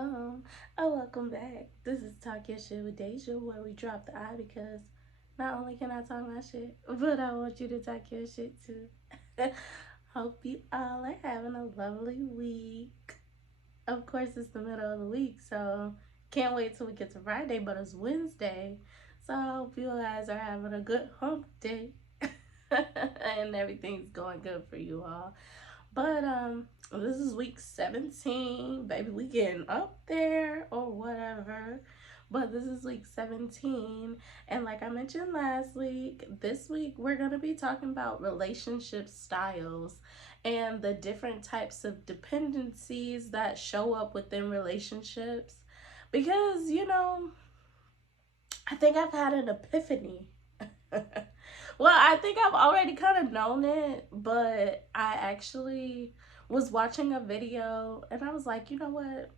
welcome. Oh, welcome back. This is Talk Your Shit with Deja, where we drop the I because not only can I talk my shit, but I want you to talk your shit too. Hope you all are having a lovely week. Of course, it's the middle of the week, so can't wait till we get to Friday, but it's Wednesday. So I hope you guys are having a good hump day and everything's going good for you all. But this is week 17. Baby, we getting up there or whatever. But this is week 17. And like I mentioned last week, this week we're gonna be talking about relationship styles and the different types of dependencies that show up within relationships. Because, I think I've had an epiphany. Well, I think I've already kind of known it, but I actually was watching a video and I was like, you know what?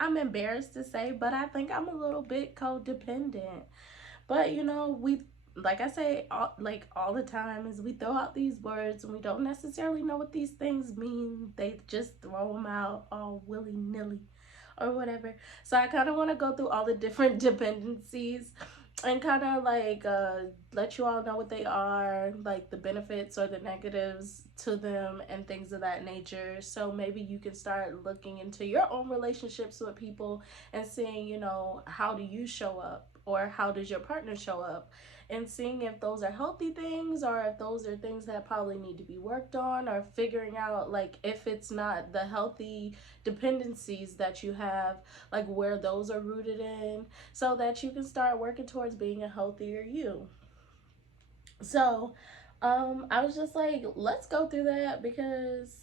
I'm embarrassed to say, but I think I'm a little bit codependent. But we, like I say, all the time, is we throw out these words and we don't necessarily know what these things mean. They just throw them out all willy nilly or whatever. So I kind of want to go through all the different dependencies and kind of like let you all know what they are, like the benefits or the negatives to them and things of that nature. So maybe you can start looking into your own relationships with people and seeing, how do you show up or how does your partner show up, and seeing if those are healthy things or if those are things that probably need to be worked on, or figuring out like if it's not the healthy dependencies that you have, like where those are rooted in, so that you can start working towards being a healthier you. So I was just like, let's go through that because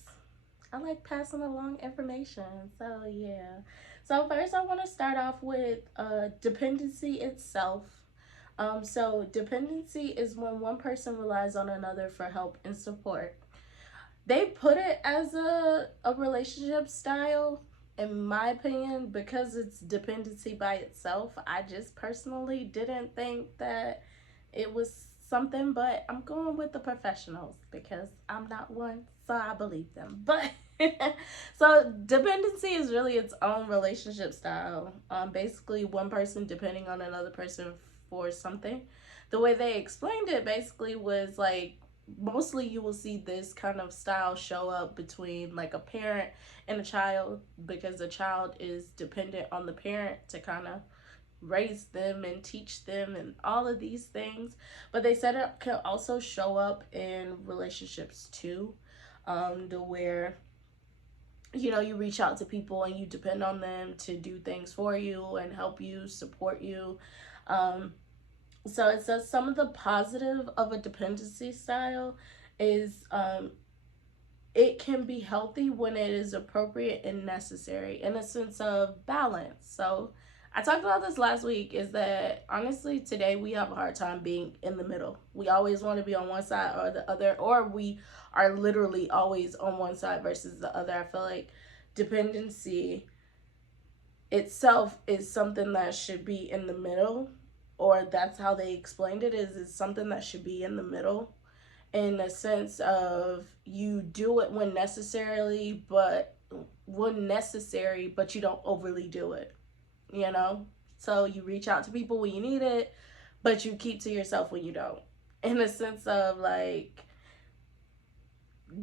I like passing along information. So yeah. So first I want to start off with dependency itself. So dependency is when one person relies on another for help and support. They put it as a relationship style, in my opinion, because it's dependency by itself. I just personally didn't think that it was something, but I'm going with the professionals because I'm not one, so I believe them. But so dependency is really its own relationship style. Basically one person depending on another person for something. The way they explained it basically was like, mostly you will see this kind of style show up between like a parent and a child, because the child is dependent on the parent to kind of raise them and teach them and all of these things. But they said it can also show up in relationships too, to where you reach out to people and you depend on them to do things for you and help you, support you. um, so it says some of the positive of a dependency style is it can be healthy when it is appropriate and necessary, in a sense of balance. So I talked about this last week, is that honestly today we have a hard time being in the middle. We always want to be on one side or the other, or we are literally always on one side versus the other. I feel like dependency itself is something that should be in the middle, or that's how they explained it, is it's something that should be in the middle, in the sense of you do it when necessary, but you don't overly do it, you know? So you reach out to people when you need it, but you keep to yourself when you don't. In the sense of like,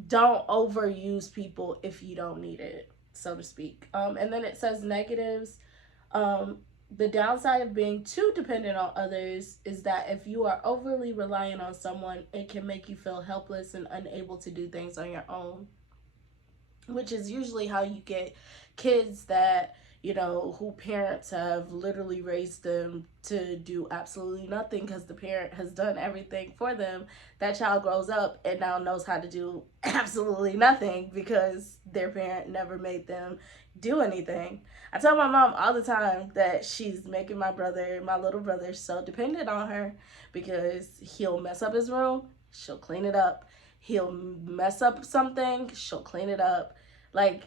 don't overuse people if you don't need it, so to speak. And then it says negatives. Um, the downside of being too dependent on others is that if you are overly reliant on someone, it can make you feel helpless and unable to do things on your own, which is usually how you get kids that who parents have literally raised them to do absolutely nothing because the parent has done everything for them. That child grows up and now knows how to do absolutely nothing because their parent never made them do anything. I tell my mom all the time that she's making my little brother, so dependent on her, because he'll mess up his room, she'll clean it up. He'll mess up something, she'll clean it up. Like,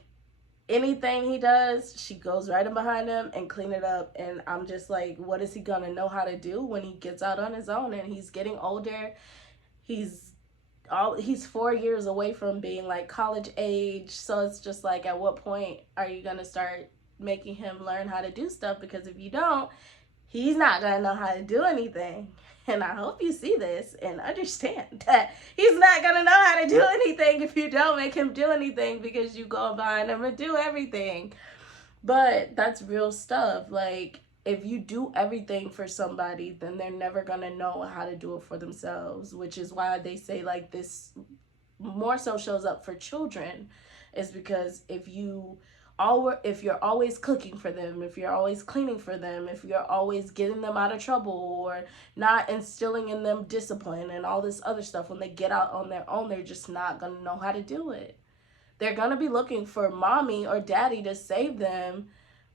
anything he does, she goes right in behind him and clean it up. And I'm just like, what is he gonna know how to do when he gets out on his own? And he's getting older. He's 4 years away from being like college age. So it's just like, at what point are you gonna start making him learn how to do stuff, because if you don't, he's not going to know how to do anything. And I hope you see this and understand that he's not going to know how to do anything if you don't make him do anything, because you go behind him and do everything. But that's real stuff. Like, if you do everything for somebody, then they're never going to know how to do it for themselves, which is why they say, like, this more so shows up for children, is because if you're always cooking for them, if you're always cleaning for them, if you're always getting them out of trouble or not instilling in them discipline and all this other stuff, when they get out on their own, they're just not going to know how to do it. They're going to be looking for mommy or daddy to save them,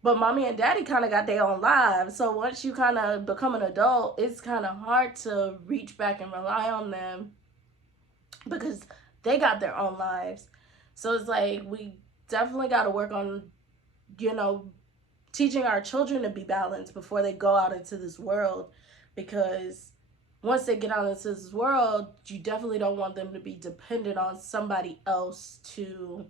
but mommy and daddy kind of got their own lives. So once you kind of become an adult, it's kind of hard to reach back and rely on them because they got their own lives. So it's like, we definitely got to work on, teaching our children to be balanced before they go out into this world, because once they get out into this world, you definitely don't want them to be dependent on somebody else to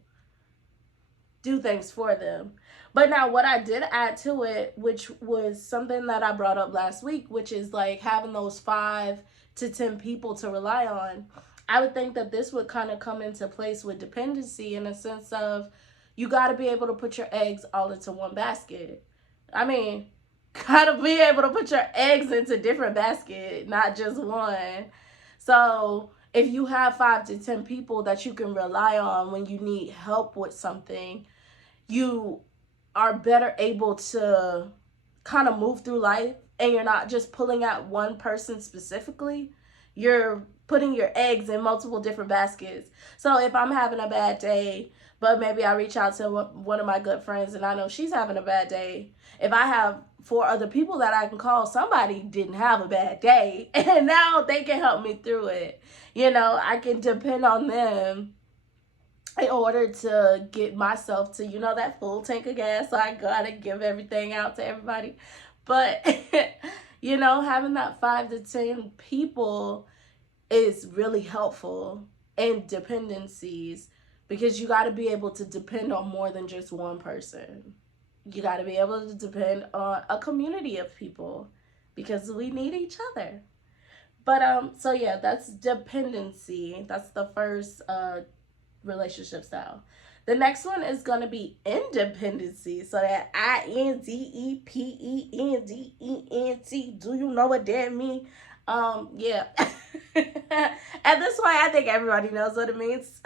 do things for them. But now what I did add to it, which was something that I brought up last week, which is like having those 5 to 10 people to rely on. I would think that this would kind of come into place with dependency, in a sense of, you got to be able to put your eggs all into one basket. I mean, got to be able to put your eggs into different baskets, not just one. So if you have 5 to 10 people that you can rely on when you need help with something, you are better able to kind of move through life, and you're not just pulling out one person specifically. You're putting your eggs in multiple different baskets. So if I'm having a bad day, but maybe I reach out to one of my good friends and I know she's having a bad day, if I have 4 other people that I can call, somebody didn't have a bad day and now they can help me through it. I can depend on them in order to get myself to, that full tank of gas. So I gotta give everything out to everybody. But, having that 5 to 10 people is really helpful in dependencies, because you got to be able to depend on more than just one person. You got to be able to depend on a community of people, because we need each other. But so yeah, that's dependency. That's the first relationship style. The next one is going to be independency. So that INDEPENDENT. Do you know what that means? Yeah. At this point, I think everybody knows what it means.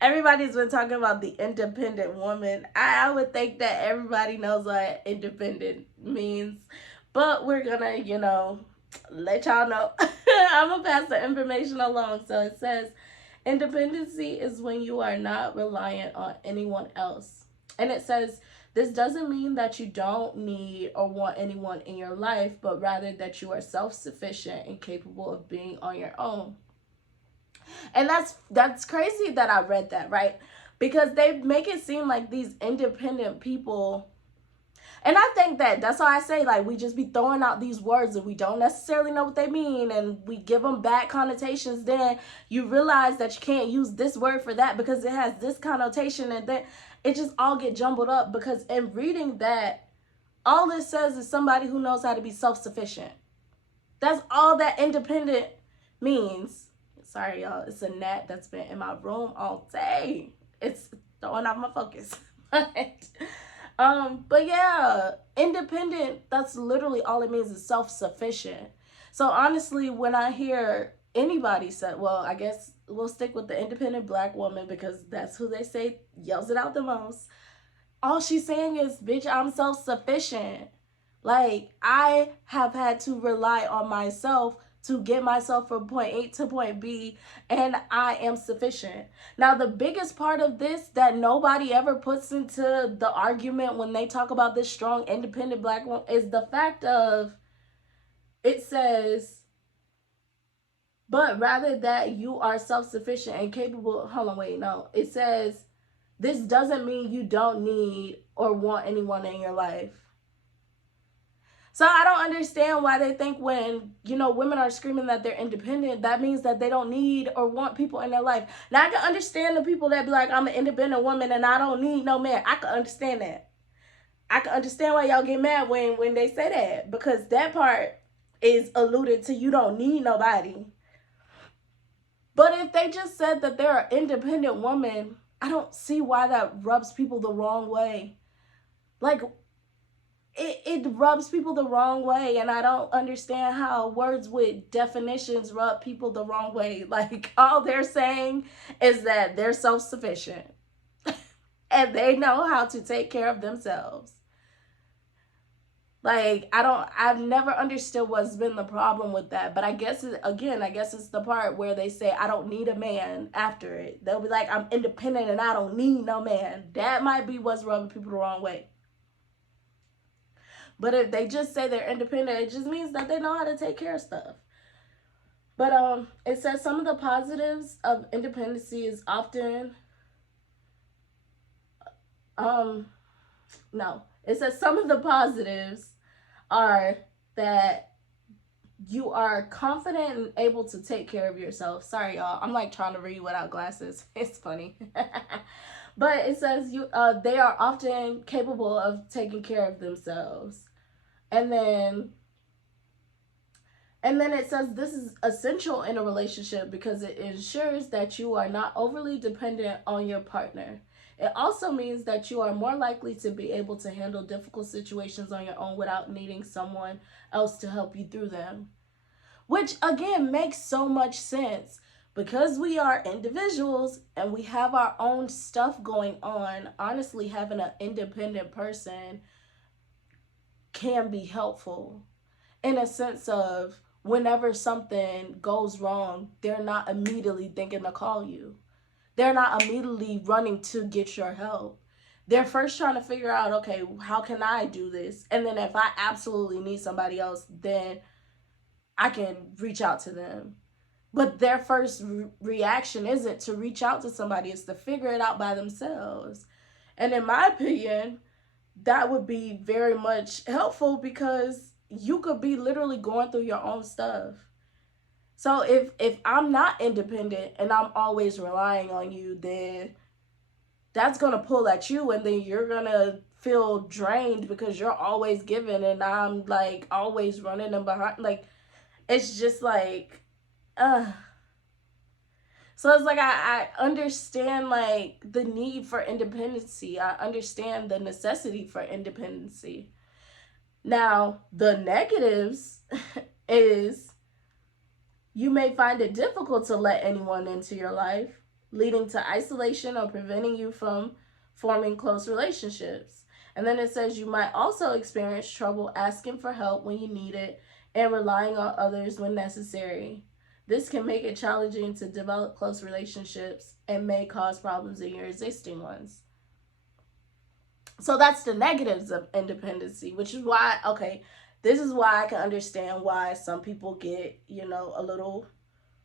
Everybody's been talking about the independent woman. I would think that everybody knows what independent means. But we're going to, let y'all know. I'm going to pass the information along. So it says, independency is when you are not reliant on anyone else. And it says, this doesn't mean that you don't need or want anyone in your life, but rather that you are self-sufficient and capable of being on your own. And that's crazy that I read that, right? Because they make it seem like these independent people, and I think that's why I say, like, we just be throwing out these words and we don't necessarily know what they mean, and we give them bad connotations. Then you realize that you can't use this word for that because it has this connotation, and then it just all get jumbled up. Because in reading that, all it says is somebody who knows how to be self-sufficient. That's all that independent means. Sorry, y'all. It's a gnat that's been in my room all day. It's throwing off my focus. But yeah, independent, that's literally all it means, is self-sufficient. So honestly, when I hear anybody say, well, I guess we'll stick with the independent Black woman because that's who they say yells it out the most. All she's saying is, bitch, I'm self-sufficient. Like, I have had to rely on myself to get myself from point A to point B, and I am sufficient. Now, the biggest part of this that nobody ever puts into the argument when they talk about this strong, independent Black woman is the fact of, it says, but rather that you are self-sufficient and capable. Hold on, wait, no. It says, this doesn't mean you don't need or want anyone in your life. So I don't understand why they think when, women are screaming that they're independent, that means that they don't need or want people in their life. Now, I can understand the people that be like, I'm an independent woman and I don't need no man. I can understand that. I can understand why y'all get mad when they say that, because that part is alluded to you don't need nobody. But if they just said that they're an independent woman, I don't see why that rubs people the wrong way. Like, it rubs people the wrong way, and I don't understand how words with definitions rub people the wrong way. Like, all they're saying is that they're self-sufficient and they know how to take care of themselves. Like, I've never understood what's been the problem with that. But I guess, I guess it's the part where they say, I don't need a man after it. They'll be like, I'm independent and I don't need no man. That might be what's rubbing people the wrong way. But if they just say they're independent, it just means that they know how to take care of stuff. But it says some of the positives of independency is often no. It says some of the positives are that you are confident and able to take care of yourself. Sorry, y'all. I'm like trying to read without glasses. It's funny. But it says they are often capable of taking care of themselves. And then it says this is essential in a relationship because it ensures that you are not overly dependent on your partner. It also means that you are more likely to be able to handle difficult situations on your own without needing someone else to help you through them. Which, again, makes so much sense. Because we are individuals and we have our own stuff going on, honestly, having an independent person can be helpful in a sense of whenever something goes wrong, they're not immediately thinking to call you. They're not immediately running to get your help. They're first trying to figure out, okay, how can I do this? And then if I absolutely need somebody else, then I can reach out to them. But their first reaction isn't to reach out to somebody, it's to figure it out by themselves. And in my opinion, that would be very much helpful because you could be literally going through your own stuff. So if I'm not independent and I'm always relying on you, then that's going to pull at you, and then you're going to feel drained because you're always giving and I'm like always running them behind. Like, it's just like so it's like I understand like the need for independency. I understand the necessity for independency. Now, the negatives is you may find it difficult to let anyone into your life, leading to isolation or preventing you from forming close relationships. And then it says you might also experience trouble asking for help when you need it and relying on others when necessary. This can make it challenging to develop close relationships and may cause problems in your existing ones. So that's the negatives of independency, which is why, okay, this is why I can understand why some people get, a little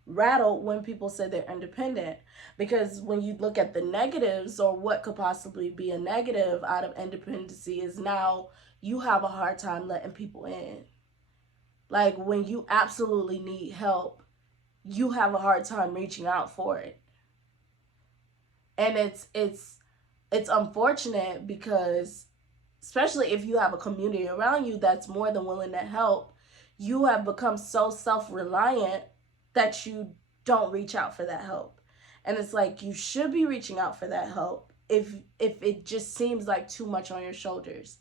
rattled when people say they're independent. Because when you look at the negatives, or what could possibly be a negative out of independency, is now you have a hard time letting people in. Like, when you absolutely need help, you have a hard time reaching out for it. And it's unfortunate because, especially if you have a community around you that's more than willing to help, you have become so self-reliant that you don't reach out for that help. And it's like, you should be reaching out for that help if it just seems like too much on your shoulders.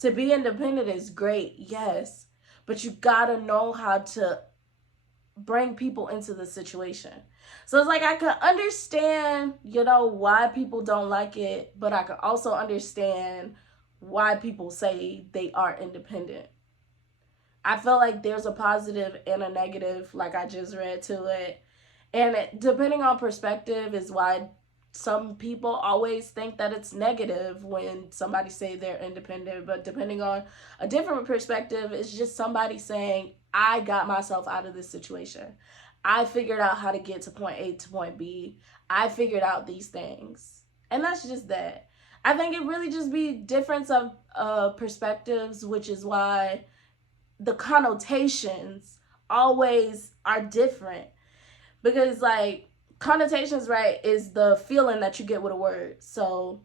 To be independent is great, yes, but you gotta know how to bring people into the situation. So it's like, I could understand, why people don't like it, but I could also understand why people say they are independent. I feel like there's a positive and a negative, like I just read to it. And depending on perspective is why some people always think that it's negative when somebody say they're independent. But depending on a different perspective, it's just somebody saying, I got myself out of this situation. I figured out how to get to point A to point B. I figured out these things. And that's just that. I think it really just be difference of perspectives, which is why the connotations always are different. Because, like, connotations, right, is the feeling that you get with a word. So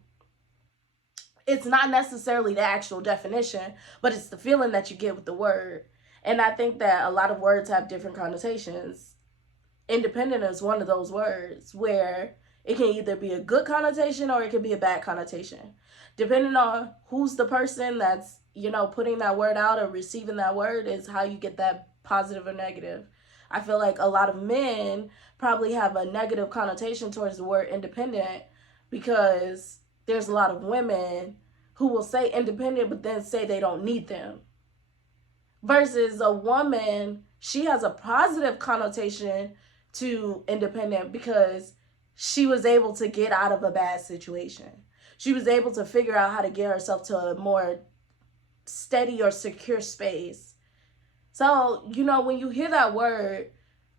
it's not necessarily the actual definition, but it's the feeling that you get with the word. And I think that a lot of words have different connotations. Independent is one of those words where it can either be a good connotation or it can be a bad connotation. Depending on who's the person that's, putting that word out or receiving that word is how you get that positive or negative. I feel like a lot of men probably have a negative connotation towards the word independent because there's a lot of women who will say independent but then say they don't need them. Versus a woman, she has a positive connotation to independent because she was able to get out of a bad situation. She was able to figure out how to get herself to a more steady or secure space. So, when you hear that word,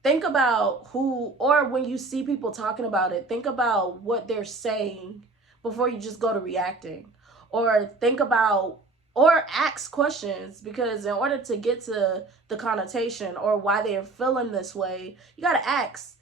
think about who, or when you see people talking about it, think about what they're saying before you just go to reacting. Or think about, or ask questions, because in order to get to the connotation or why they're feeling this way, you got to ask.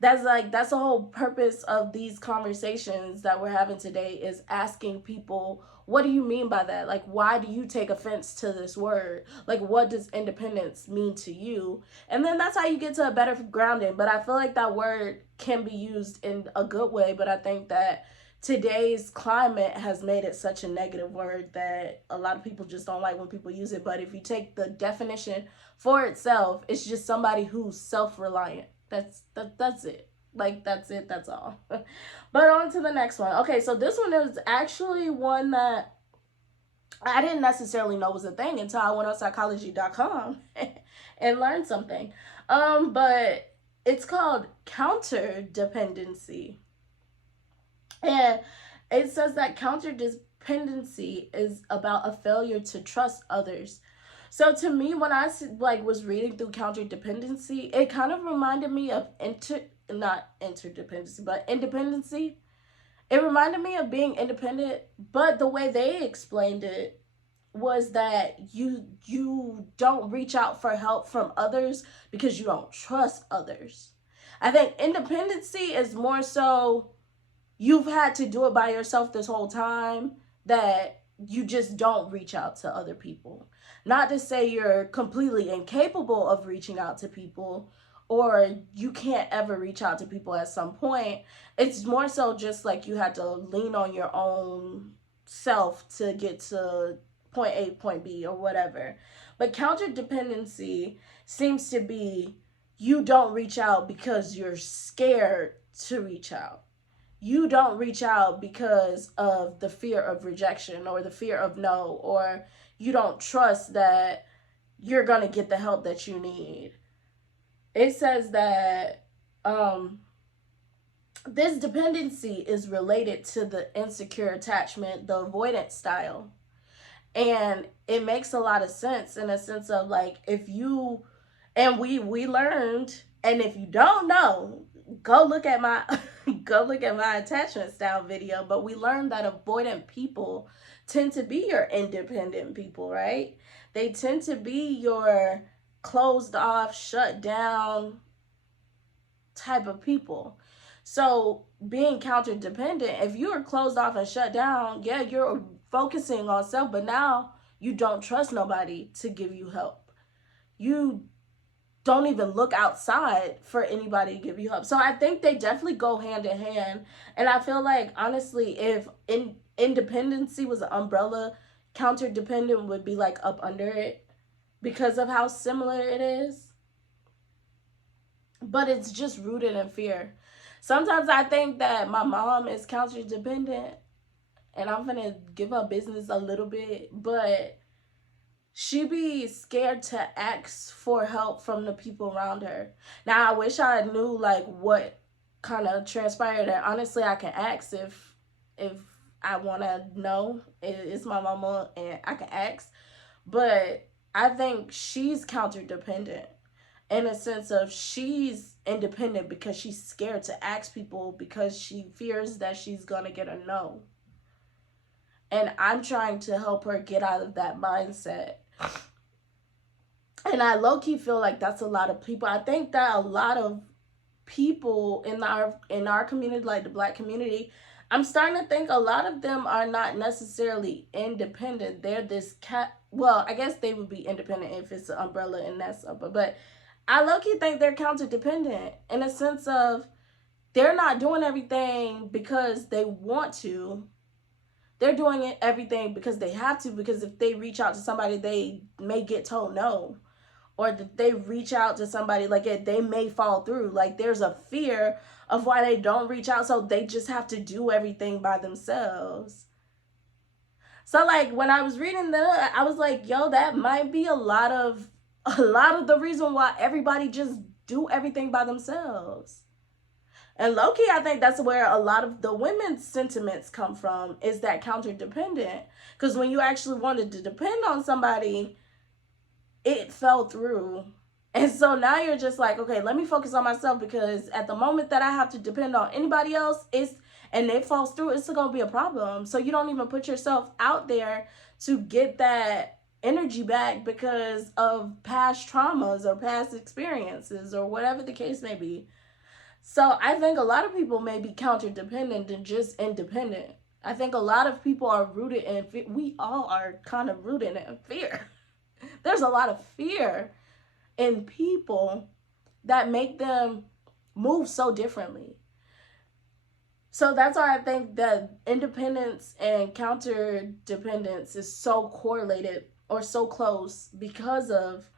That's the whole purpose of these conversations that we're having today, is asking people, what do you mean by that? Like, why do you take offense to this word? Like, what does independence mean to you? And then that's how you get to a better grounding. But I feel like that word can be used in a good way, but I think that today's climate has made it such a negative word that a lot of people just don't like when people use it. But if you take the definition for itself, it's just somebody who's self-reliant. That's it. Like, that's it, that's all. But on to the next one. Okay, so this one is actually one that I didn't necessarily know was a thing until I went on psychology.com and learned something. But it's called counter dependency. And it says that counter dependency is about a failure to trust others. So to me, when I was reading through counter dependency, it kind of reminded me of not interdependency, but independency. It reminded me of being independent, but the way they explained it was that you don't reach out for help from others because you don't trust others. I think independency is more so you've had to do it by yourself this whole time, that you just don't reach out to other people. Not to say you're completely incapable of reaching out to people or you can't ever reach out to people at some point. It's more so just like you had to lean on your own self to get to point A, point B, or whatever. But counter dependency seems to be you don't reach out because you're scared to reach out. You don't reach out because of the fear of rejection or the fear of no, or you don't trust that you're going to get the help that you need. It says that this dependency is related to the insecure attachment, the avoidance style. And it makes a lot of sense, in a sense of like, if you, and we learned, and if you don't know, go look at my go look at my attachment style video. But we learned that avoidant people tend to be your independent people, right? They tend to be your closed off, shut down type of people. So being counter dependent, if you're closed off and shut down, yeah, you're focusing on self, but now you don't trust nobody to give you help. You don't even look outside for anybody to give you help. So I think they definitely go hand in hand. And I feel like, honestly, if independency was an umbrella, counter dependent would be like up under it because of how similar it is. But it's just rooted in fear. Sometimes I think that my mom is counter dependent, and I'm gonna give her business a little bit, but she be scared to ask for help from the people around her. Now I wish I knew like what kind of transpired, and honestly I can ask if I want to know. It's my mama and I can ask, but I think she's counter dependent in a sense of she's independent because she's scared to ask people because she fears that she's gonna get a no. And I'm trying to help her get out of that mindset. And I low-key feel like that's a lot of people. I think that a lot of people in our community, like the Black community, I'm starting to think a lot of them are not necessarily independent. They're this cat. Well, I guess they would be independent if it's an umbrella and that's up. But I low-key think they're counter-dependent in a sense of they're not doing everything because they want to. They're doing everything because they have to, because if they reach out to somebody, they may get told no. Or that they reach out to somebody, like they may fall through. Like there's a fear of why they don't reach out, so they just have to do everything by themselves. So like when I was reading that, I was like, yo, that might be a lot of the reason why everybody just do everything by themselves. And low-key, I think that's where a lot of the women's sentiments come from, is that counter-dependent. Because when you actually wanted to depend on somebody, it fell through. And so now you're just like, okay, let me focus on myself, because at the moment that I have to depend on anybody else, and it falls through, it's going to be a problem. So you don't even put yourself out there to get that energy back because of past traumas or past experiences or whatever the case may be. So I think a lot of people may be counter-dependent and just independent. I think a lot of people are rooted in fear. We all are kind of rooted in fear. There's a lot of fear in people that make them move so differently. So that's why I think that independence and counter-dependence is so correlated or so close, because of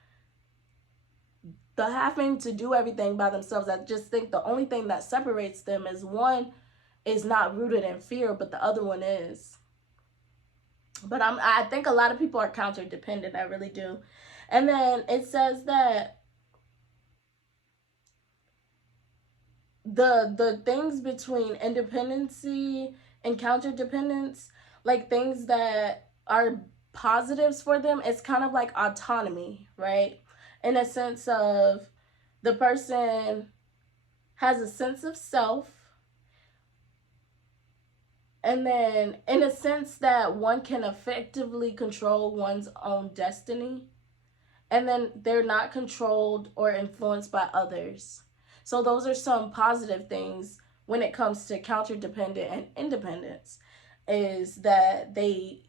the having to do everything by themselves. I just think the only thing that separates them is one is not rooted in fear, but the other one is. But I think a lot of people are counter dependent. I really do. And then it says that the things between independency and counter dependence, like things that are positives for them, it's kind of like autonomy, right? In a sense of the person has a sense of self, and then in a sense that one can effectively control one's own destiny, and then they're not controlled or influenced by others. So those are some positive things when it comes to counter dependent and independence, is that they,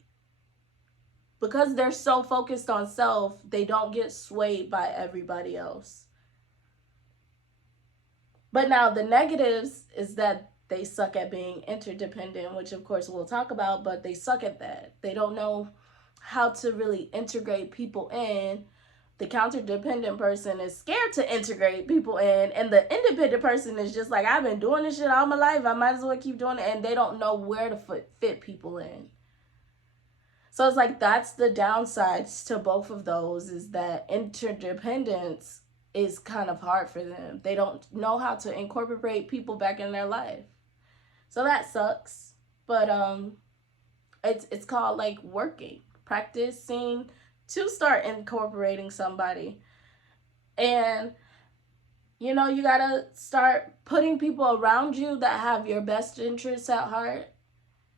because they're so focused on self, they don't get swayed by everybody else. But now the negatives is that they suck at being interdependent, which of course we'll talk about, but they suck at that. They don't know how to really integrate people in. The counter-dependent person is scared to integrate people in, and the independent person is just like, I've been doing this shit all my life, I might as well keep doing it, and they don't know where to fit people in. So it's like, that's the downsides to both of those, is that interdependence is kind of hard for them. They don't know how to incorporate people back in their life. So that sucks. But it's called like working, practicing to start incorporating somebody. And you know, you gotta start putting people around you that have your best interests at heart,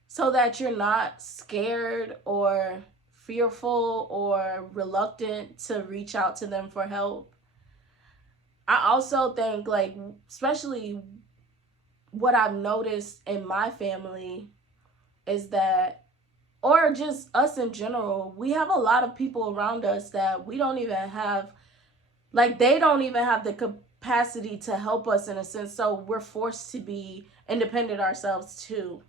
so that you're not scared or fearful or reluctant to reach out to them for help. I also think, like, especially what I've noticed in my family is that, or just us in general, we have a lot of people around us that we don't even have, like, they don't even have the capacity to help us in a sense. So we're forced to be independent ourselves too.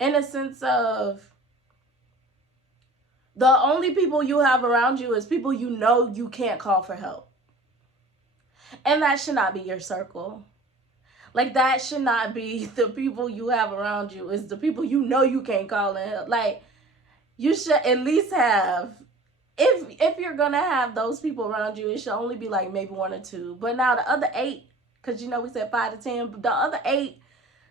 In a sense of, the only people you have around you is people you know you can't call for help. And that should not be your circle. Like, that should not be the people you have around you, is the people you know you can't call in help. Like, you should at least have, if you're gonna have those people around you, it should only be like maybe 1 or 2. But now the other 8, because you know we said 5 to 10, but the other 8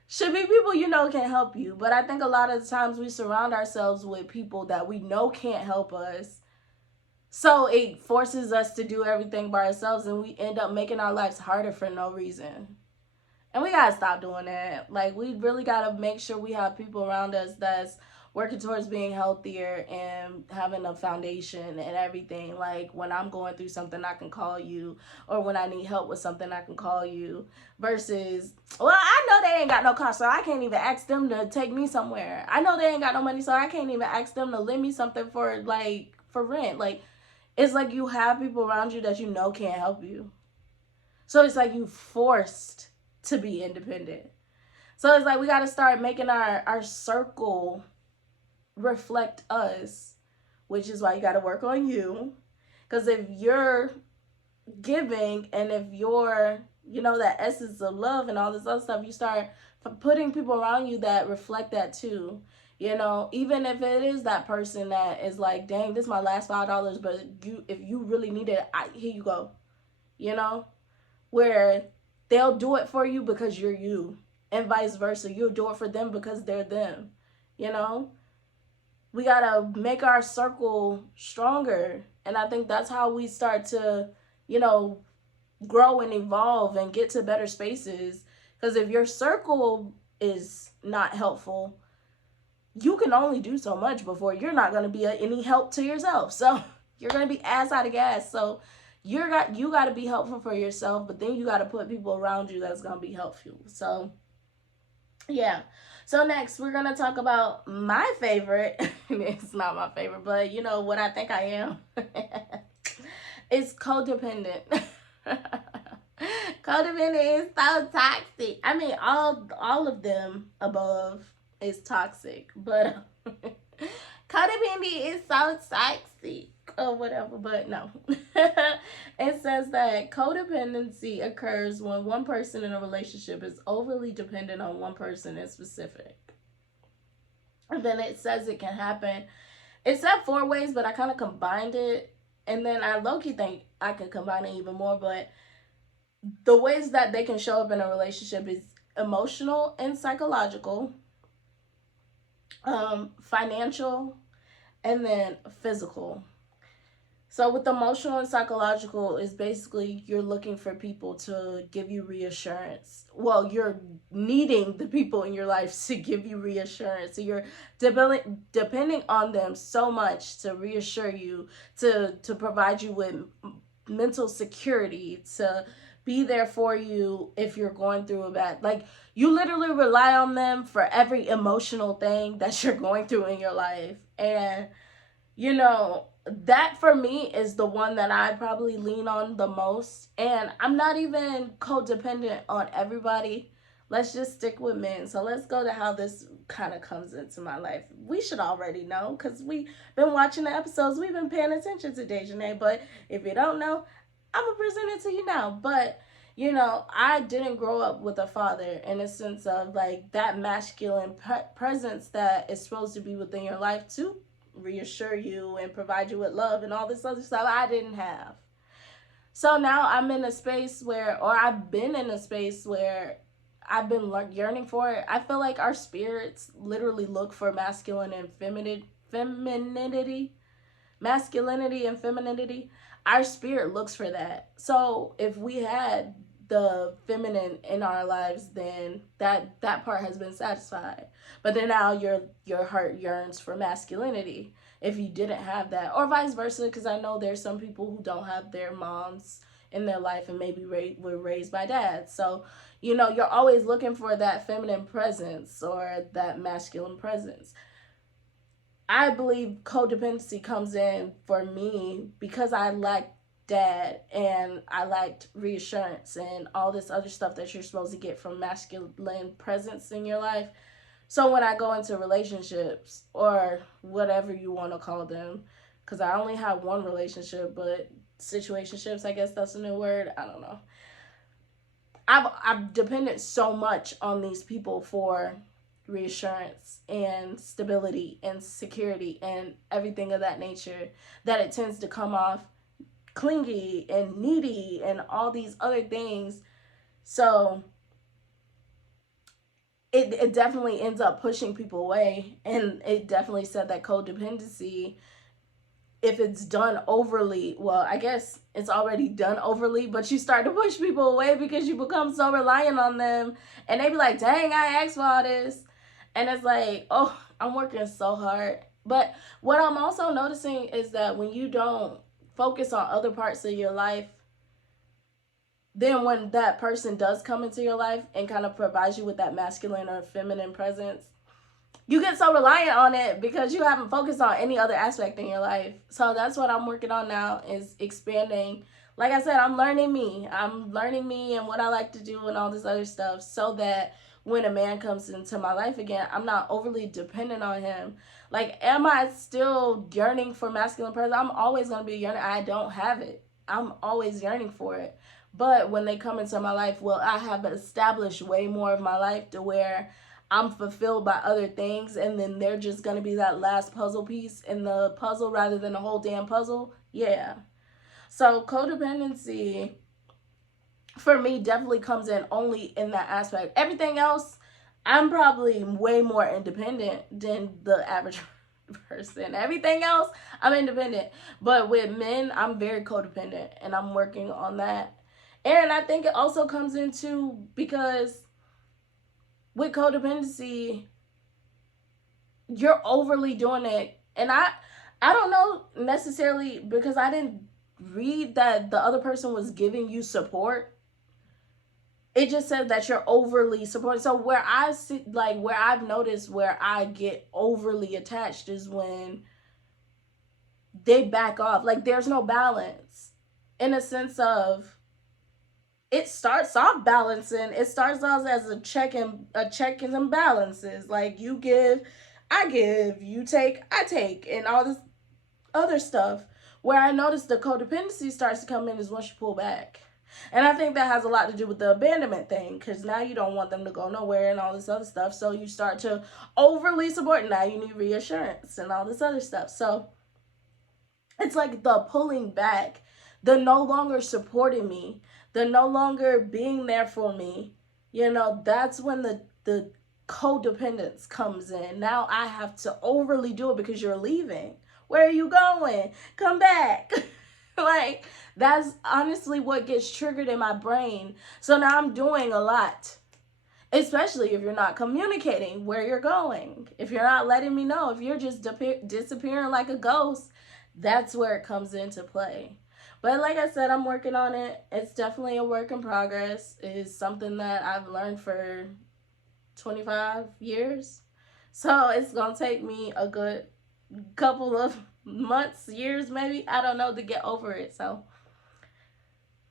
should be people you know can help you. But I think a lot of the times we surround ourselves with people that we know can't help us. So it forces us to do everything by ourselves, and we end up making our lives harder for no reason. And we gotta stop doing that. Like, we really gotta make sure we have people around us that's working towards being healthier and having a foundation and everything. Like when I'm going through something, I can call you, or when I need help with something, I can call you. Versus, well, I know they ain't got no car, so I can't even ask them to take me somewhere. I know they ain't got no money, so I can't even ask them to lend me something for rent. Like, it's like you have people around you that you know can't help you. So it's like you forced to be independent. So it's like we got to start making our circle reflect us, which is why you got to work on you. Because if you're giving and if you're, that essence of love and all this other stuff, you start putting people around you that reflect that too. Even if it is that person that is like, dang, this is my last $5, but if you really need it, here you go. Where they'll do it for you because you're you, and vice versa. You'll do it for them because they're them. We gotta make our circle stronger, and I think that's how we start to, grow and evolve and get to better spaces. Because if your circle is not helpful, you can only do so much before you're not going to be any help to yourself. So you're going to be ass out of gas. So you got to be helpful for yourself, but then you got to put people around you that's going to be helpful. So yeah. So next we're going to talk about my favorite. It's not my favorite, but what I think I am. It's codependent. Codependent is so toxic. I mean, all of them above is toxic, but codependent is so toxic or whatever. But no, it says that codependency occurs when one person in a relationship is overly dependent on one person in specific. And then it says it can happen. It said 4 ways, but I kind of combined it, and then I low-key think I could combine it even more. But the ways that they can show up in a relationship is emotional and psychological, financial, and then physical. So with emotional and psychological is basically you're looking for people to give you reassurance. Well, you're needing the people in your life to give you reassurance. So you're depending on them so much to reassure you, to provide you with mental security, to be there for you if you're going through a bad, like, you literally rely on them for every emotional thing that you're going through in your life. And that for me is the one that I probably lean on the most. And I'm not even codependent on everybody. Let's just stick with men. So let's go to how this kind of comes into my life. We should already know because we've been watching the episodes. We've been paying attention to Dejanay. But if you don't know, I'm going to present it to you now. But, I didn't grow up with a father in a sense of like that masculine presence that is supposed to be within your life to reassure you and provide you with love and all this other stuff. I didn't have. So now I'm in a space where, or I've been in a space where I've been yearning for it. I feel like our spirits literally look for masculinity and femininity. Our spirit looks for that. So if we had the feminine in our lives, then that part has been satisfied. But then now your heart yearns for masculinity if you didn't have that, or vice versa, because I know there's some people who don't have their moms in their life and maybe were raised by dads. So you're always looking for that feminine presence or that masculine presence. I believe codependency comes in for me because I lacked dad and I lacked reassurance and all this other stuff that you're supposed to get from masculine presence in your life. So when I go into relationships or whatever you want to call them, because I only have one relationship, but situationships, I guess that's a new word. I don't know. I've depended so much on these people for reassurance and stability and security and everything of that nature that it tends to come off clingy and needy and all these other things. So it definitely ends up pushing people away. And it definitely said that codependency, if it's done overly, well, I guess it's already done overly, but you start to push people away because you become so reliant on them. And they be like, dang, I asked for all this. And it's like, oh, I'm working so hard. But what I'm also noticing is that when you don't focus on other parts of your life, then when that person does come into your life and kind of provides you with that masculine or feminine presence, you get so reliant on it because you haven't focused on any other aspect in your life. So that's what I'm working on now, is expanding. Like I said, I'm learning me. I'm learning me and what I like to do and all this other stuff, so that when a man comes into my life again, I'm not overly dependent on him. Like, am I still yearning for masculine presence? I'm always going to be yearning. I don't have it. I'm always yearning for it. But when they come into my life, well, I have established way more of my life to where I'm fulfilled by other things, and then they're just gonna be that last puzzle piece in the puzzle rather than the whole damn puzzle. Yeah. So codependency for me definitely comes in only in that aspect. Everything else, I'm probably way more independent than the average person. Everything else, I'm independent. But with men, I'm very codependent, and I'm working on that. And I think it also comes into because with codependency, you're overly doing it. And I don't know necessarily, because I didn't read that the other person was giving you support. It just said that you're overly supported. So where I see, like, where I've noticed where I get overly attached is when they back off. Like, there's no balance, in a sense of, it starts off balancing. It starts off as a check and balances. Like, you give, I give, you take, I take, and all this other stuff. Where I noticed the codependency starts to come in is once you pull back. And I think that has a lot to do with the abandonment thing, because now you don't want them to go nowhere and all this other stuff. So you start to overly support. Now you need reassurance and all this other stuff. So it's like the pulling back, the no longer supporting me, the no longer being there for me. That's when the codependence comes in. Now I have to overly do it because you're leaving. Where are you going? Come back. Like, that's honestly what gets triggered in my brain. So now I'm doing a lot. Especially if you're not communicating where you're going. If you're not letting me know, if you're just disappearing like a ghost, that's where it comes into play. But like I said, I'm working on it. It's definitely a work in progress. It's something that I've learned for 25 years. So it's going to take me a good couple of months, years maybe, I don't know, to get over it. So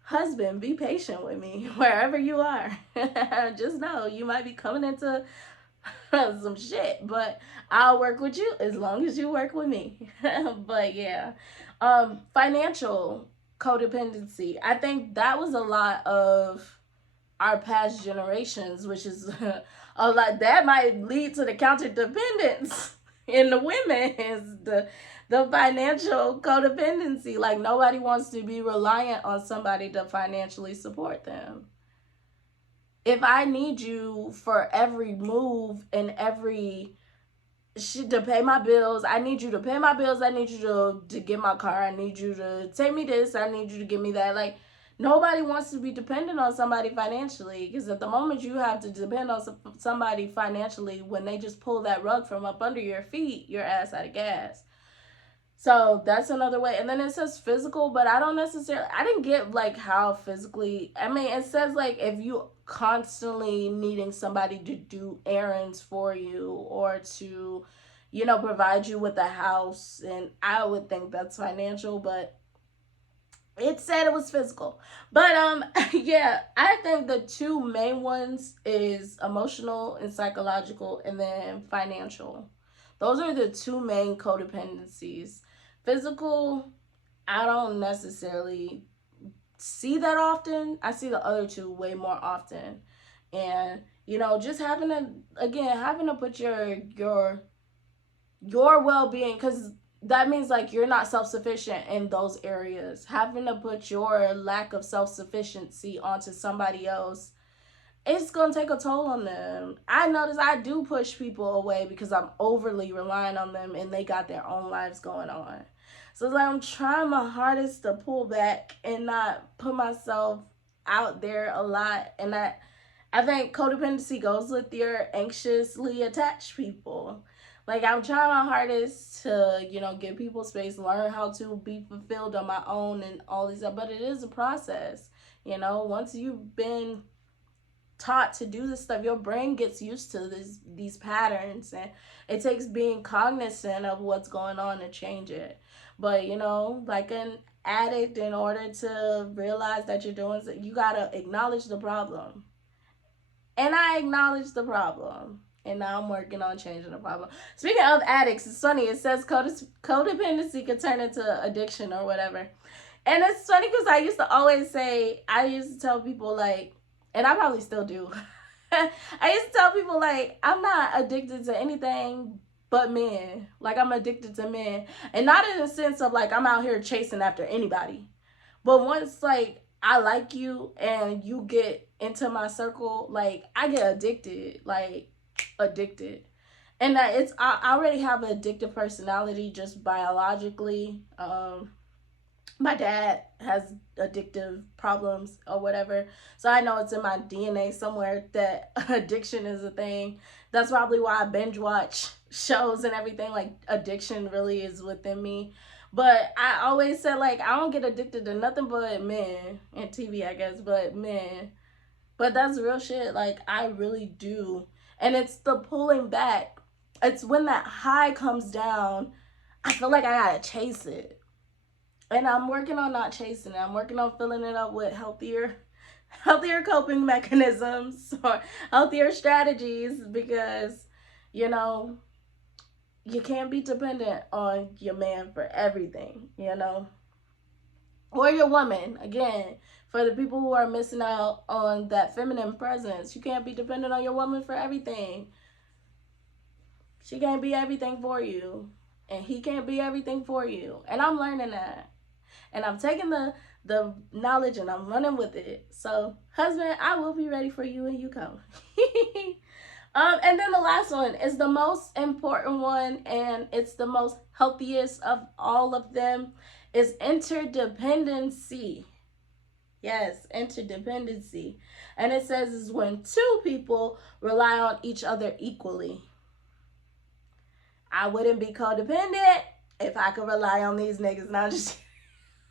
husband, be patient with me wherever you are. Just know you might be coming into some shit, but I'll work with you as long as you work with me. But yeah, financial codependency, I think that was a lot of our past generations, which is a lot that might lead to the counter dependence in the women, is the financial codependency. Like, nobody wants to be reliant on somebody to financially support them. If I need you for every move and every shit to pay my bills, I need you to pay my bills, I need you to get my car, I need you to take me this, I need you to give me that. Like, nobody wants to be dependent on somebody financially, because at the moment you have to depend on somebody financially, when they just pull that rug from up under your feet, your ass out of gas. So that's another way. And then it says physical, but I didn't get like how physically, I mean, it says like if you constantly needing somebody to do errands for you, or to, provide you with a house. And I would think that's financial, but it said it was physical. But yeah, I think the two main ones is emotional and psychological, and then financial. Those are the two main codependencies. Physical, I don't necessarily see that often. I see the other two way more often. And just having to put your well-being, because that means like you're not self-sufficient in those areas. Having to put your lack of self-sufficiency onto somebody else, it's gonna take a toll on them. I notice I do push people away because I'm overly relying on them, and they got their own lives going on. So it's like I'm trying my hardest to pull back and not put myself out there a lot. And I think codependency goes with your anxiously attached people. Like, I'm trying my hardest to, give people space, learn how to be fulfilled on my own and all these stuff, but it is a process. Once you've been taught to do this stuff, your brain gets used to these patterns, and it takes being cognizant of what's going on to change it. But like an addict, in order to realize that you're doing it, you gotta acknowledge the problem. And I acknowledge the problem. And now I'm working on changing the problem. Speaking of addicts, it's funny. It says codependency can turn into addiction or whatever. And it's funny because I used to tell people, like, and I probably still do. I used to tell people, like, I'm not addicted to anything but men. Like, I'm addicted to men. And not in the sense of, like, I'm out here chasing after anybody. But once, like, I like you and you get into my circle, like, I get addicted. Like, addicted. And that I already have an addictive personality just biologically. My dad has addictive problems or whatever, so I know it's in my DNA somewhere that addiction is a thing. That's probably why I binge watch shows and everything. Like, addiction really is within me. But I always said, like, I don't get addicted to nothing but men and TV, I guess, but men. But that's real shit. Like, I really do. And it's the pulling back. It's when that high comes down, I feel like I gotta chase it. And I'm working on not chasing it. I'm working on filling it up with healthier coping mechanisms or healthier strategies, because you can't be dependent on your man for everything, or your woman. Again, for the people who are missing out on that feminine presence, you can't be dependent on your woman for everything. She can't be everything for you, and he can't be everything for you. And I'm learning that. And I'm taking the knowledge and I'm running with it. So, husband, I will be ready for you when you come. And then the last one is the most important one, and it's the most healthiest of all of them, is interdependency. Yes, interdependency. And it says is when two people rely on each other equally. I wouldn't be codependent if I could rely on these niggas. Now, just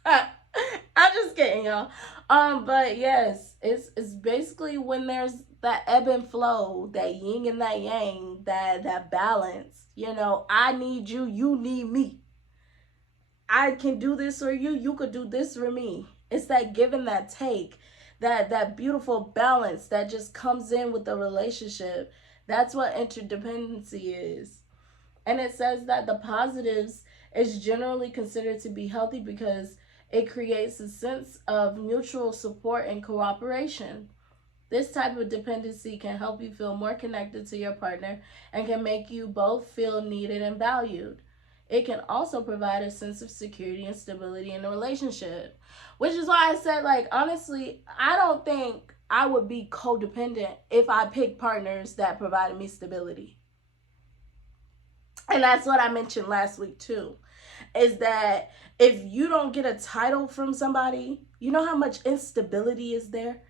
I'm just kidding, y'all. But yes, it's basically when there's that ebb and flow, that yin and that yang, that balance. I need you, you need me. I can do this for you, you could do this for me. It's that give and that take, that beautiful balance that just comes in with the relationship. That's what interdependency is. And it says that the positives is generally considered to be healthy because it creates a sense of mutual support and cooperation. This type of dependency can help you feel more connected to your partner and can make you both feel needed and valued. It can also provide a sense of security and stability in the relationship. Which is why I said, like, honestly, I don't think I would be codependent if I picked partners that provided me stability. And that's what I mentioned last week too, is that if you don't get a title from somebody, you know how much instability is there?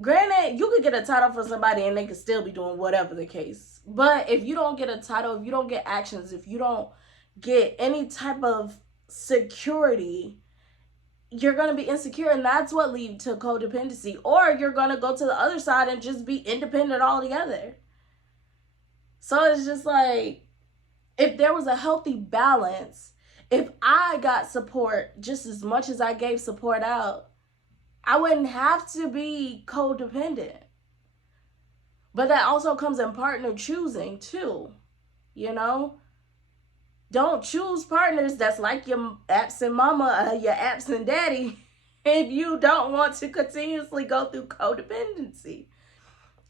Granted, you could get a title from somebody and they could still be doing whatever the case. But if you don't get a title, if you don't get actions, if you don't get any type of security, you're going to be insecure, and that's what leads to codependency. Or you're going to go to the other side and just be independent altogether. So it's just like, if there was a healthy balance, if I got support just as much as I gave support out, I wouldn't have to be codependent. But that also comes in partner choosing too, Don't choose partners that's like your absent mama or your absent daddy if you don't want to continuously go through codependency.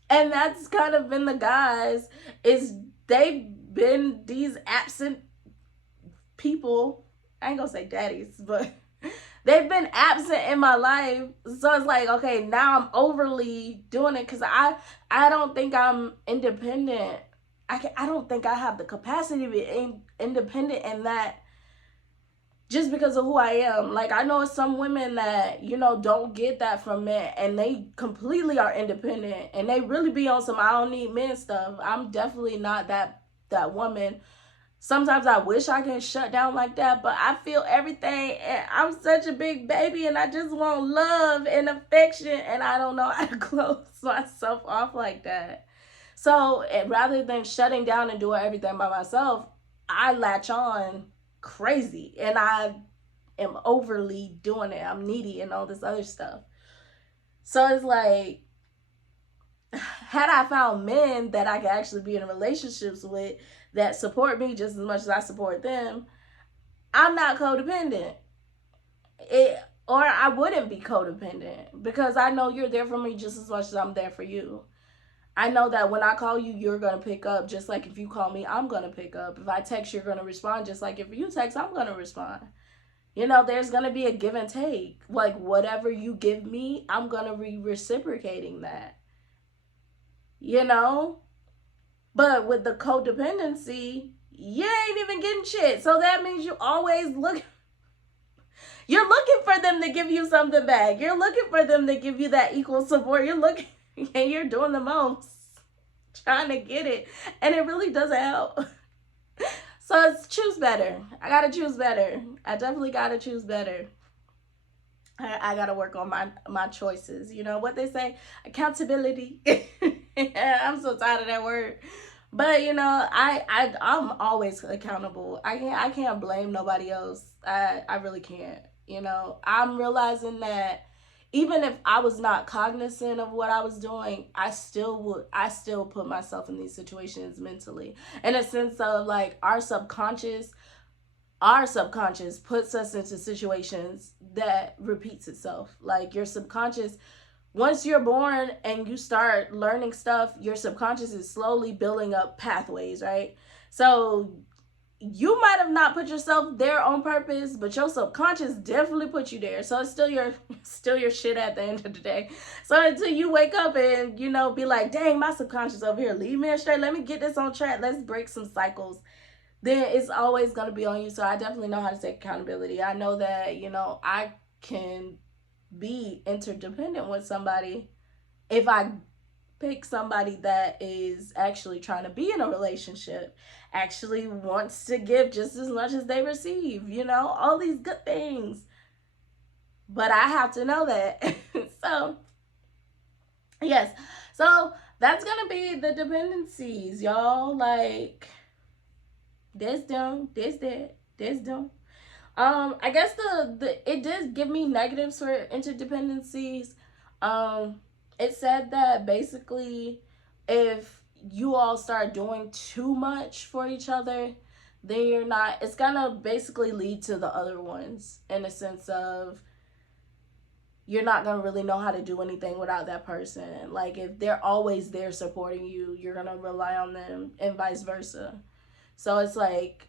And that's kind of been the guys, is they've been these absent people. I ain't gonna say daddies, but they've been absent in my life. So it's like, okay, now I'm overly doing it because I don't think I'm independent. I don't think I have the capacity to be independent, and that just because of who I am. Like, I know some women that, you know, don't get that from men, and they completely are independent, and they really be on some I don't need men stuff. I'm definitely not that woman. Sometimes I wish I could shut down like that, but I feel everything, and I'm such a big baby, and I just want love and affection, and I don't know how to close myself off like that. So rather than shutting down and doing everything by myself, I latch on crazy, and I am overly doing it. I'm needy and all this other stuff. So it's like, had I found men that I could actually be in relationships with that support me just as much as I support them, I'm not codependent. It or I wouldn't be codependent because I know you're there for me just as much as I'm there for you. I know that when I call you, you're going to pick up, just like if you call me, I'm going to pick up. If I text, you're going to respond, just like if you text, I'm going to respond. You know, there's going to be a give and take. Like, whatever you give me, I'm going to be reciprocating that. You know? But with the codependency, you ain't even getting shit. So that means you always you're looking for them to give you something back. You're looking for them to give you that equal support. You're looking, and you're doing the most, trying to get it. And it really doesn't help. So it's choose better. I gotta choose better. I definitely gotta choose better. I gotta work on my choices. You know what they say? Accountability. I'm so tired of that word. But you know, I'm always accountable. I can't blame nobody else. I really can't. You know, I'm realizing that even if I was not cognizant of what I was doing, I still put myself in these situations mentally. In a sense of like our subconscious puts us into situations that repeats itself. Like your subconscious, once you're born and you start learning stuff, your subconscious is slowly building up pathways, right? So you might have not put yourself there on purpose, but your subconscious definitely put you there. So it's still your shit at the end of the day. So until you wake up and, you know, be like, dang, my subconscious over here, leave me straight, let me get this on track, let's break some cycles, then it's always going to be on you. So I definitely know how to take accountability. I know that, you know, I can be interdependent with somebody if I pick somebody that is actually trying to be in a relationship, actually wants to give just as much as they receive, you know, all these good things. But I have to know that. So, yes. So that's going to be the dependencies, y'all. Like, this them, this that, this them. I guess the it did give me negatives for interdependencies. Um, it said that basically, if you all start doing too much for each other, then you're not. It's gonna basically lead to the other ones in a sense of you're not gonna really know how to do anything without that person. Like if they're always there supporting you, you're gonna rely on them, and vice versa. So it's like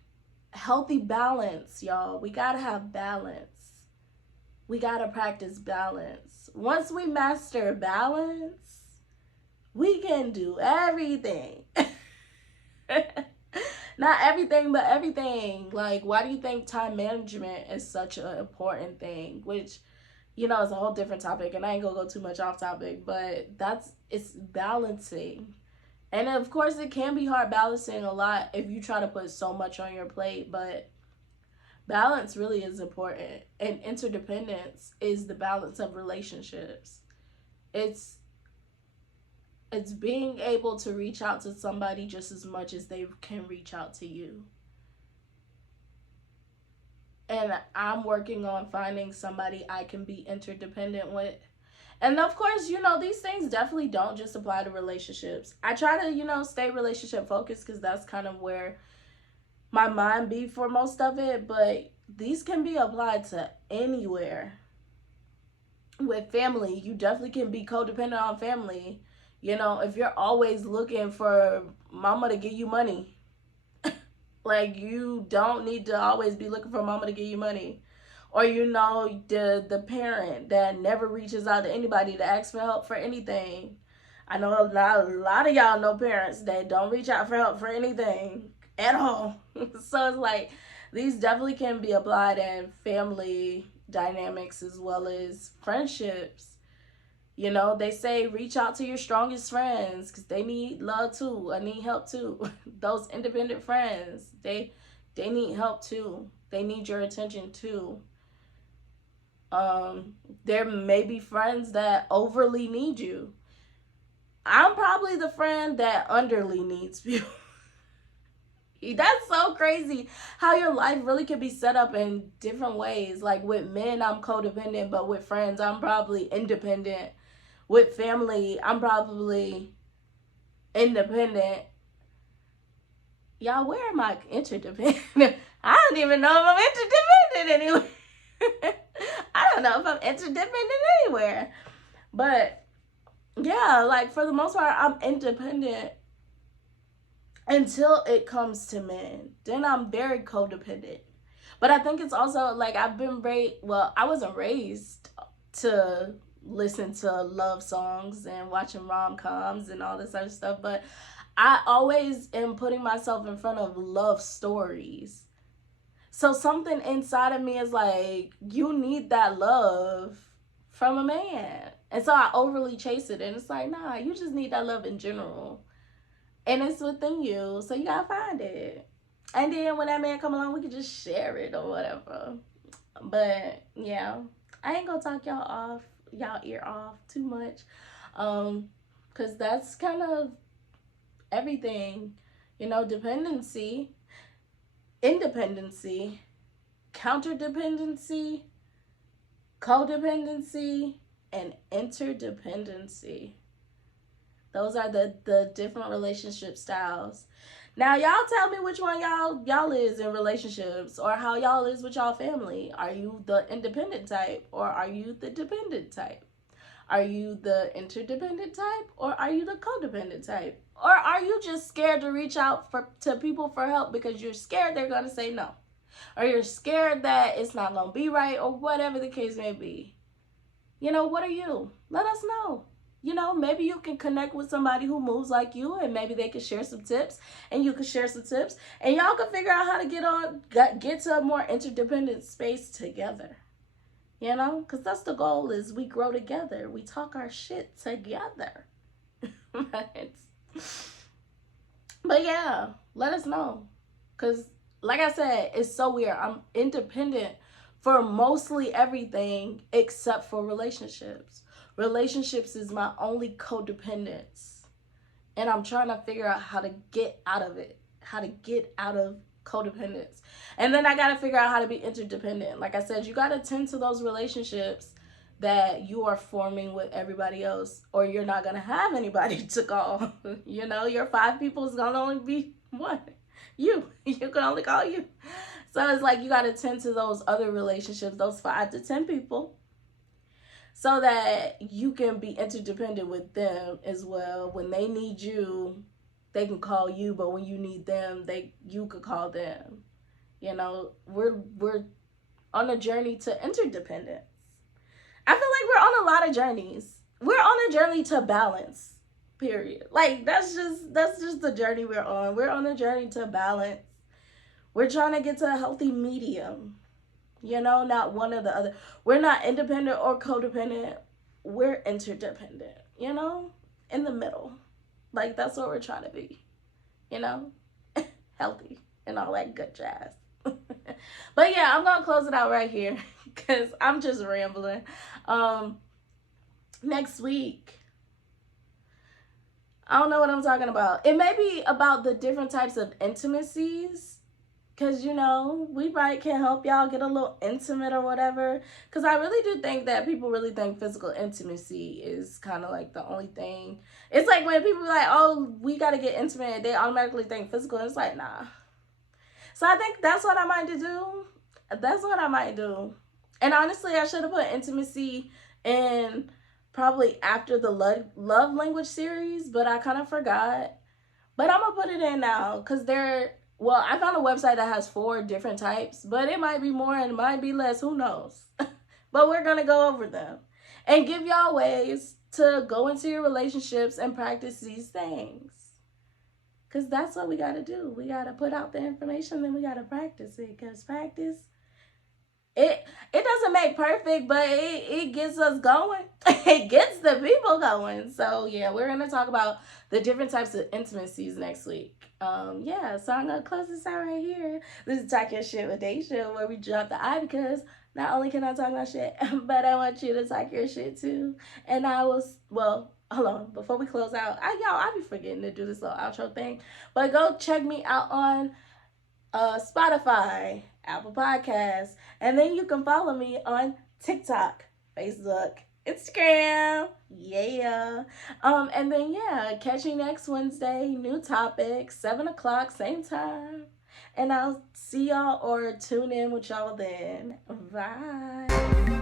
healthy balance, y'all. We gotta have balance. We gotta practice balance. Once we master balance, we can do everything. Not everything, but everything. Like, why do you think time management is such an important thing? Which, you know, is a whole different topic, and I ain't gonna go too much off topic, but it's balancing. And of course, it can be hard balancing a lot if you try to put so much on your plate, but balance really is important. And interdependence is the balance of relationships. It's it's being able to reach out to somebody just as much as they can reach out to you. And I'm working on finding somebody I can be interdependent with. And of course, you know, these things definitely don't just apply to relationships. I try to, you know, stay relationship focused because that's kind of where my mind be for most of it. But these can be applied to anywhere. With family, you definitely can be codependent on family. You know, if you're always looking for mama to give you money, like you don't need to always be looking for mama to give you money. Or you know, the parent that never reaches out to anybody to ask for help for anything. I know a lot of y'all know parents that don't reach out for help for anything at all. So it's like these definitely can be applied in family dynamics as well as friendships. You know, they say reach out to your strongest friends because they need love too. I need help too. Those independent friends, they need help too. They need your attention too. There may be friends that overly need you. I'm probably the friend that underly needs you. That's so crazy how your life really can be set up in different ways. Like with men, I'm codependent, but with friends, I'm probably independent. With family, I'm probably independent. Y'all, where am I interdependent? I don't even know if I'm interdependent anywhere. I don't know if I'm interdependent anywhere. But yeah, like for the most part, I'm independent until it comes to men. Then I'm very codependent. But I think it's also like I've been raised, well, I wasn't raised to listen to love songs and watching rom-coms and all this other stuff, but I always am putting myself in front of love stories. So something inside of me is like, you need that love from a man. And so I overly chase it. And it's like, nah, you just need that love in general. And it's within you. So you gotta find it. And then when that man come along, we can just share it or whatever. But yeah, I ain't gonna talk y'all ear off too much. Cause that's kind of everything. You know, dependency, independency, counterdependency, codependency, and interdependency. Those are the different relationship styles. Now y'all tell me which one y'all is in relationships, or how y'all is with y'all family. Are you the independent type, or are you the dependent type? Are you the interdependent type, or are you the codependent type? Or are you just scared to reach out to people for help because you're scared they're gonna say no? Or you're scared that it's not gonna be right, or whatever the case may be. You know, what are you? Let us know. You know, maybe you can connect with somebody who moves like you, and maybe they can share some tips, and you can share some tips, and y'all can figure out how to get to a more interdependent space together. You know, because that's the goal, is we grow together. We talk our shit together. But yeah, let us know. Because like I said, it's so weird. I'm independent for mostly everything except for relationships. Relationships is my only codependence. And I'm trying to figure out how to get out of it, how to get out of codependence. And then I got to figure out how to be interdependent. Like I said, you got to tend to those relationships that you are forming with everybody else, or you're not going to have anybody to call. You know, your 5 people is going to only be one. You can only call you. So it's like you got to tend to those other relationships, those 5 to 10 people, so that you can be interdependent with them as well. When they need you, they can call you, but when you need them, you could call them. You know, we're on a journey to interdependence. I feel like we're on a lot of journeys. We're on a journey to balance. Period. Like that's just the journey we're on. We're on a journey to balance. We're trying to get to a healthy medium. You know, not one or the other. We're not independent or codependent. We're interdependent, you know? In the middle. Like, that's what we're trying to be, you know? Healthy and all that good jazz. But yeah, I'm going to close it out right here because I'm just rambling. Next week, I don't know what I'm talking about. It may be about the different types of intimacies. Because, you know, we might can help y'all get a little intimate or whatever. Because I really do think that people really think physical intimacy is kind of like the only thing. It's like when people are like, oh, we got to get intimate, they automatically think physical. It's like, nah. So I think that's what I might do. That's what I might do. And honestly, I should have put intimacy in probably after the love language series. But I kind of forgot. But I'm going to put it in now. Because well, I found a website that has 4 different types, but it might be more and it might be less, who knows? But we're going to go over them and give y'all ways to go into your relationships and practice these things. Because that's what we got to do. We got to put out the information, then we got to practice it. Because practice, it doesn't make perfect, but it gets us going. It gets the people going. So yeah, we're gonna talk about the different types of intimacies next week. Yeah, so I'm gonna close this out right here. This is Talk Your Shit with Deja, where we drop the I, because not only can I talk my shit, but I want you to talk your shit too. And I was, well, hold on, before we close out, I be forgetting to do this little outro thing, but go check me out on Spotify, Apple Podcasts, and then you can follow me on TikTok, Facebook, Instagram. Yeah. And then yeah, catch me next Wednesday. New topic, 7 o'clock, same time. And I'll see y'all or tune in with y'all then. Bye.